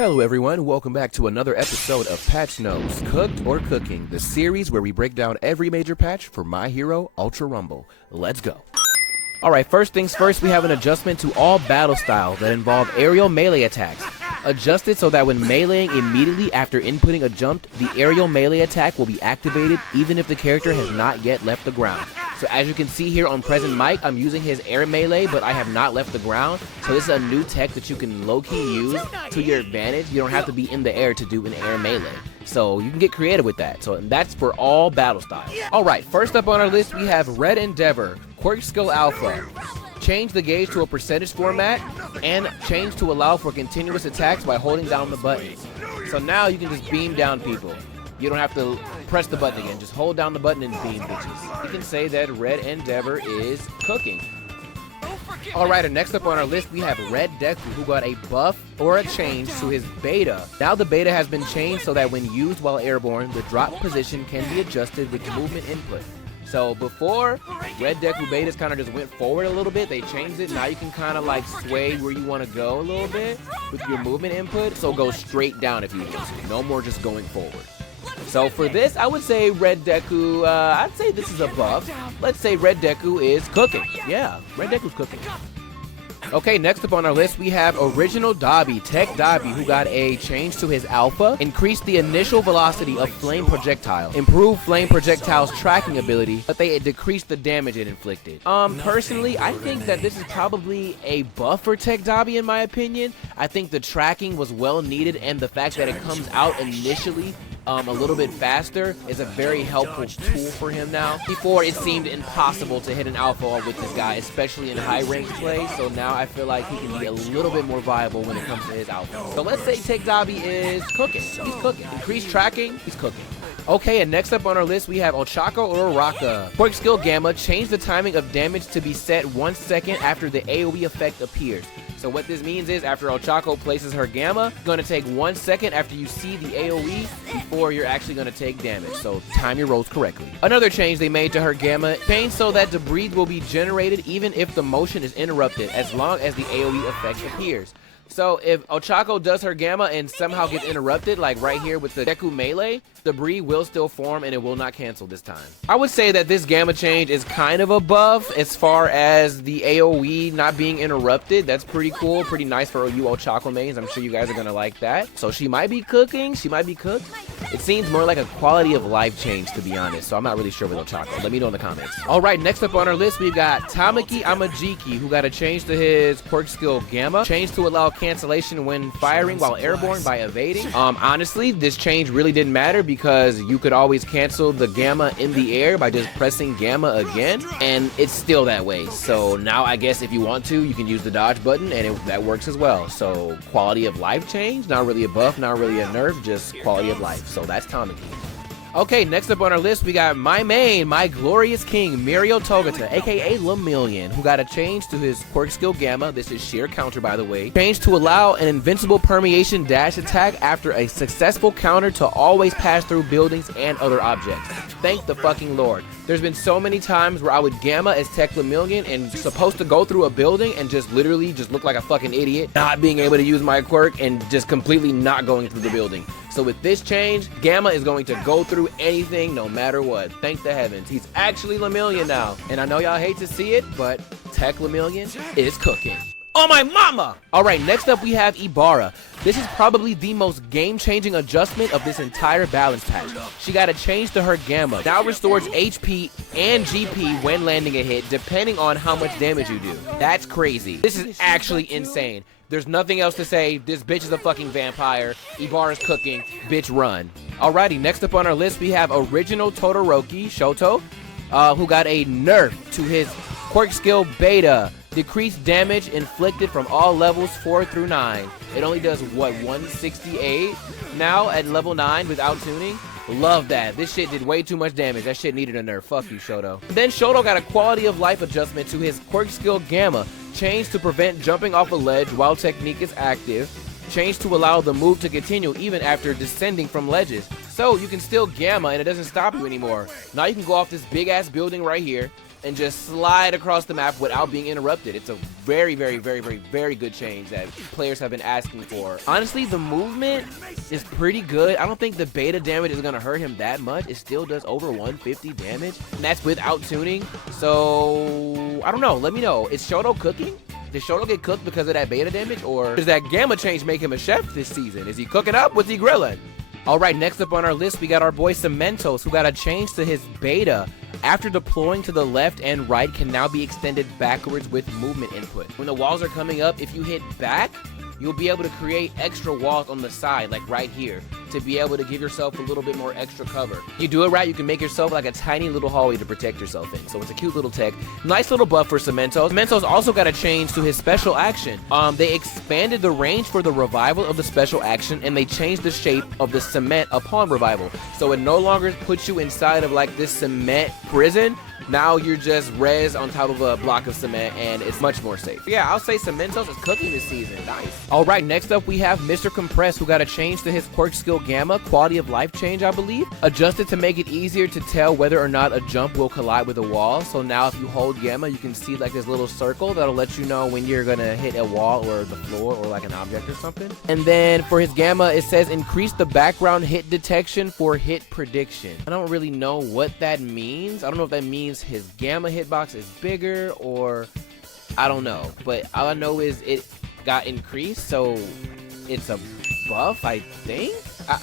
Hello everyone, welcome back to another episode of Patch Notes, Cooked or Cooking, the series where we break down every major patch for My Hero Ultra Rumble. Let's go. Alright, first things first, we have an adjustment to all battle styles that involve aerial melee attacks. Adjusted so that when meleeing immediately after inputting a jump, the aerial melee attack will be activated even if the character has not yet left the ground. So as you can see here on present mic, I'm using his air melee, but I have not left the ground. So this is a new tech that you can low-key use to your advantage. You don't have to be in the air to do an air melee. So you can get creative with that. So that's for all battle styles. Alright, first up on our list, we have Red Endeavor, Quirk Skill Alpha. Change the gauge to a percentage format, and change to allow for continuous attacks by holding down the button. So now you can just beam down people. You don't have to press the button again. Just hold down the button and beam bitches. You can say that Red Endeavor is cooking. Alright, and next up on our list, we have Red Deku, who got a buff or a change to his beta. Now the beta has been changed so that when used while airborne, the drop position can be adjusted with movement input. So before, Red Deku betas kind of just went forward a little bit. They changed it. Now you can kind of like sway where you want to go a little bit with your movement input. So go straight down if you want to. No more just going forward. So for this, I would say Red Deku, I'd say this is a buff. Let's say Red Deku is cooking. Yeah, Red Deku's cooking. Okay, next up on our list, we have Original Dabi, Tech Dabi, who got a change to his alpha, increased the initial velocity of flame projectile, improved flame projectile's tracking ability, but they decreased the damage it inflicted. Personally, I think that this is probably a buff for Tech Dabi in my opinion. I think the tracking was well needed, and the fact that it comes out initially a little bit faster is a very helpful tool for him now. Before, it seemed impossible to hit an alpha with this guy, especially in high range play, so now I feel like he can be a little bit more viable when it comes to his alpha. So let's say Tech Dabi is cooking. He's cooking. Increased tracking, he's cooking. Okay, and next up on our list, we have Ochako Uraraka. Quirk Skill Gamma, change the timing of damage to be set 1 second after the AoE effect appears. So what this means is after Ochako places her Gamma, it's going to take 1 second after you see the AoE before you're actually going to take damage. So time your rolls correctly. Another change they made to her Gamma, change so that debris will be generated even if the motion is interrupted as long as the AoE effect appears. So if Ochako does her Gamma and somehow gets interrupted, like right here with the Deku melee, debris will still form and it will not cancel this time. I would say that this Gamma change is kind of a buff as far as the AoE not being interrupted. That's pretty cool, pretty nice for you Ochako mains. I'm sure you guys are gonna like that. So she might be cooking, she might be cooked. It seems more like a quality of life change, to be honest, so I'm not really sure with Ochako. Let me know in the comments. Alright, next up on our list, we've got Tamaki Amajiki, who got a change to his Quirk Skill Gamma. Change to allow cancellation when firing while airborne by evading. Honestly, this change really didn't matter because you could always cancel the Gamma in the air by just pressing Gamma again, and it's still that way. So now I guess if you want to, you can use the dodge button, and that works as well. So quality of life change, not really a buff, not really a nerf, just quality of life. So that's Tamaki. Okay, next up on our list, we got my main, my glorious king, Mirio Togata, aka Lemillion, who got a change to his Quirk Skill Gamma. This is sheer counter, by the way. Change to allow an invincible permeation dash attack after a successful counter to always pass through buildings and other objects. Thank the fucking Lord. There's been so many times where I would Gamma as Tech Lemillion and supposed to go through a building and just literally just look like a fucking idiot, not being able to use my quirk and just completely not going through the building. So with this change, Gamma is going to go through anything no matter what. Thank the heavens. He's actually Lemillion now. And I know y'all hate to see it, but Tech Lemillion is cooking. Oh my mama! Alright, next up we have Ibarra. This is probably the most game-changing adjustment of this entire balance patch. She got a change to her Gamma. Now restores HP and GP when landing a hit, depending on how much damage you do. That's crazy. This is actually insane. There's nothing else to say. This bitch is a fucking vampire. Ibarra's cooking. Bitch, run. Alrighty, next up on our list, we have Original Todoroki, Shoto, who got a nerf to his Quirk Skill Beta. Decreased damage inflicted from all levels 4 through 9. It only does, what, 168 now at level 9 without tuning? Love that. This shit did way too much damage. That shit needed a nerf. Fuck you, Shoto. Then Shoto got a quality of life adjustment to his Quirk Skill Gamma. Change to prevent jumping off a ledge while technique is active. Change to allow the move to continue even after descending from ledges. So you can still Gamma and it doesn't stop you anymore. Now you can go off this big ass building right here, and just slide across the map without being interrupted. It's a very, very, very, very, very good change that players have been asking for. Honestly, the movement is pretty good. I don't think the beta damage is going to hurt him that much. It still does over 150 damage, and that's without tuning. So, I don't know. Let me know. Is Shoto cooking? Did Shoto get cooked because of that beta damage, or does that gamma change make him a chef this season? Is he cooking up? What's he grilling? All right, next up on our list, we got our boy Cementos, who got a change to his beta. After deploying to the left and right, can now be extended backwards with movement input. When the walls are coming up, if you hit back, you'll be able to create extra walls on the side, like right here, to be able to give yourself a little bit more extra cover. You do it right, you can make yourself like a tiny little hallway to protect yourself in. So it's a cute little tech. Nice little buff for Cementos. Cementos also got a change to his special action. They expanded the range for the revival of the special action, and they changed the shape of the cement upon revival. So it no longer puts you inside of like this cement prison. Now you're just res on top of a block of cement, and it's much more safe. Yeah, I'll say Cementos is cooking this season. Nice. All right, next up we have Mr. Compress, who got a change to his quirk skill Gamma, quality of life change, I believe. Adjusted to make it easier to tell whether or not a jump will collide with a wall. So now if you hold Gamma, you can see like this little circle that'll let you know when you're gonna hit a wall or the floor or like an object or something. And then for his Gamma, it says increase the background hit detection for hit prediction. I don't really know what that means. I don't know if that means his Gamma hitbox is bigger, or I don't know, but all I know is it got increased, so it's a buff, I think.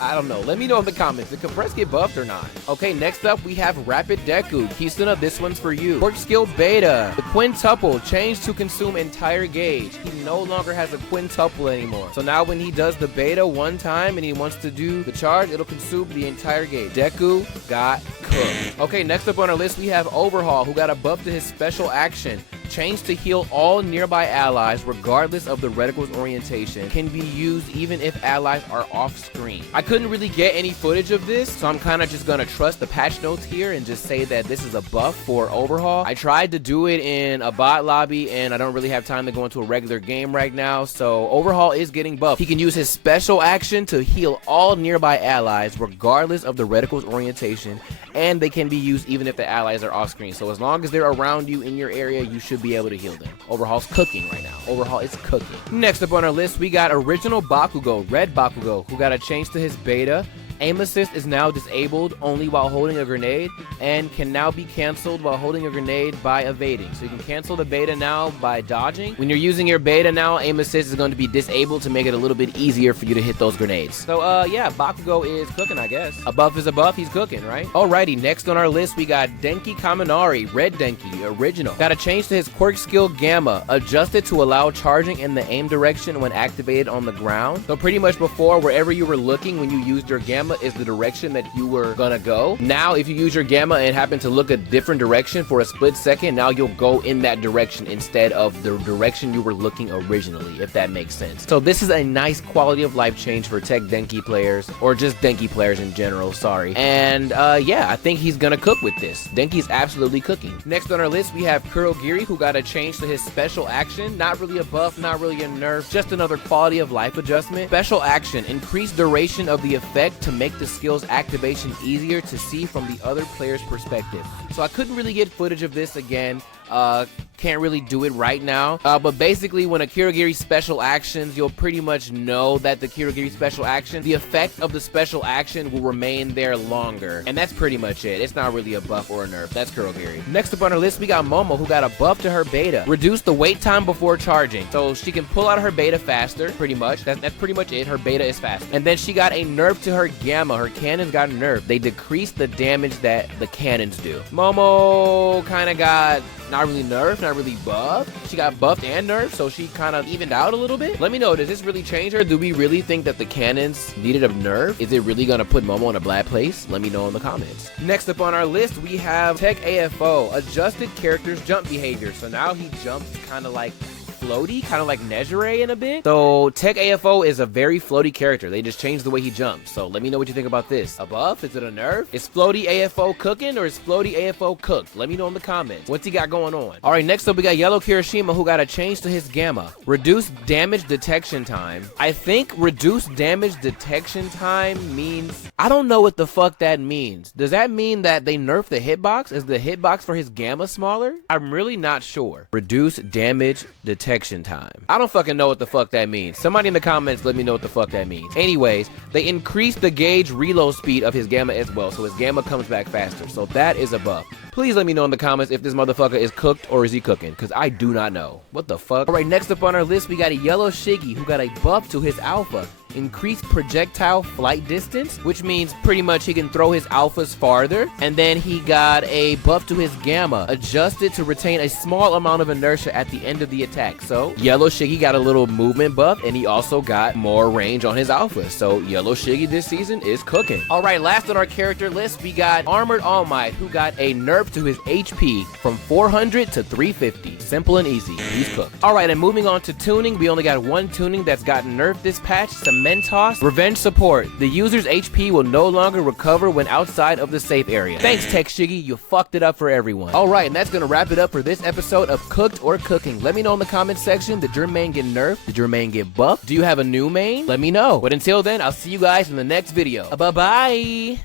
I don't know. Let me know in the comments. Did Compress get buffed or not? Okay, next up we have Rapid Deku. Kisuna, this one's for you. Quirk skill Beta. The quintuple changed to consume entire gauge. He no longer has a quintuple anymore. So now when he does the beta one time and he wants to do the charge, it'll consume the entire gauge. Deku got cooked. Okay, next up on our list we have Overhaul, who got a buff to his special action. Changed to heal all nearby allies regardless of the reticle's orientation. Can be used even if allies are off screen. I couldn't really get any footage of this, so I'm kind of just gonna trust the patch notes here and just say that this is a buff for Overhaul. I tried to do it in a bot lobby and I don't really have time to go into a regular game right now, so Overhaul is getting buffed. He can use his special action to heal all nearby allies regardless of the reticle's orientation, and they can be used even if the allies are off screen. So as long as they're around you in your area, you should be able to heal them. Overhaul's cooking right now. Overhaul is cooking. Next up on our list, we got Original Bakugo, Red Bakugo, who got a change to his beta. Aim assist is now disabled only while holding a grenade and can now be canceled while holding a grenade by evading. So you can cancel the beta now by dodging. When you're using your beta now, aim assist is going to be disabled to make it a little bit easier for you to hit those grenades. So yeah, Bakugo is cooking, I guess. A buff is a buff, he's cooking, right? Alrighty, next on our list we got Denki Kaminari, Red Denki, Original. Got a change to his quirk skill Gamma, adjusted to allow charging in the aim direction when activated on the ground. So pretty much before, wherever you were looking when you used your Gamma is the direction that you were gonna go. Now if you use your Gamma and happen to look a different direction for a split second, now you'll go in that direction instead of the direction you were looking originally, if that makes sense. So this is a nice quality of life change for Tech Denki players, or just Denki players in general, sorry. And yeah, I think he's gonna cook with this. Denki's absolutely cooking. Next on our list we have Kurogiri, who got a change to his special action. Not really a buff, not really a nerf, just another quality of life adjustment. Special action, increase duration of the effect to make the skill's activation easier to see from the other player's perspective. So I couldn't really get footage of this again. Can't really do it right now, but basically when a Kurogiri special actions, you'll pretty much know that the Kurogiri special action, the effect of the special action will remain there longer, and that's pretty much it. It's not really a buff or a nerf. That's Kurogiri. Next up on our list we got Momo, who got a buff to her beta. Reduce the wait time before charging, so she can pull out her beta faster, pretty much. That's pretty much it. Her beta is fast. And then she got a nerf to her Gamma. Her cannons got nerfed. They decreased the damage that the cannons do. Momo kind of got not really nerfed, not really buffed. She got buffed and nerfed, so she kind of evened out a little bit. Let me know, does this really change her? Do we really think that the cannons needed a nerf? Is it really gonna put Momo in a bad place? Let me know in the comments. Next up on our list, we have Tech AFO, adjusted character's jump behavior. So now he jumps kind of like floaty, kind of like Nejire in a bit. So Tech AFO is a very floaty character. They just changed the way he jumps. So let me know what you think about this. A buff? Is it a nerf? Is floaty AFO cooking or is floaty AFO cooked? Let me know in the comments. What's he got going on? All right, next up we got Yellow Kirishima, who got a change to his gamma. Reduced damage detection time. I think reduced damage detection time means, I don't know what the fuck that means. Does that mean that they nerfed the hitbox? Is the hitbox for his gamma smaller? I'm really not sure. Reduced damage detection time. I don't fucking know what the fuck that means. Somebody in the comments let me know what the fuck that means. Anyways, they increased the gauge reload speed of his gamma as well, so his gamma comes back faster. So that is a buff. Please let me know in the comments if this motherfucker is cooked or is he cooking, because I do not know. What the fuck? All right, next up on our list, we got a Yellow Shiggy who got a buff to his alpha. Increased projectile flight distance, which means pretty much he can throw his alphas farther. And then he got a buff to his gamma, adjusted to retain a small amount of inertia at the end of the attack. So Yellow Shiggy got a little movement buff, and he also got more range on his alpha. So Yellow Shiggy this season is cooking. All right, last on our character list, we got Armored All Might, who got a nerf to his HP from 400 to 350. Simple and easy. He's cooked. All right, and moving on to tuning, we only got one tuning that's gotten nerfed this patch. Mentos Revenge Support. The user's HP will no longer recover when outside of the safe area. Thanks, Tech Shiggy. You fucked it up for everyone. All right, and that's gonna wrap it up for this episode of Cooked or Cooking. Let me know in the comment section, did your main get nerfed? Did your main get buffed? Do you have a new main? Let me know. But until then, I'll see you guys in the next video. Bye-bye.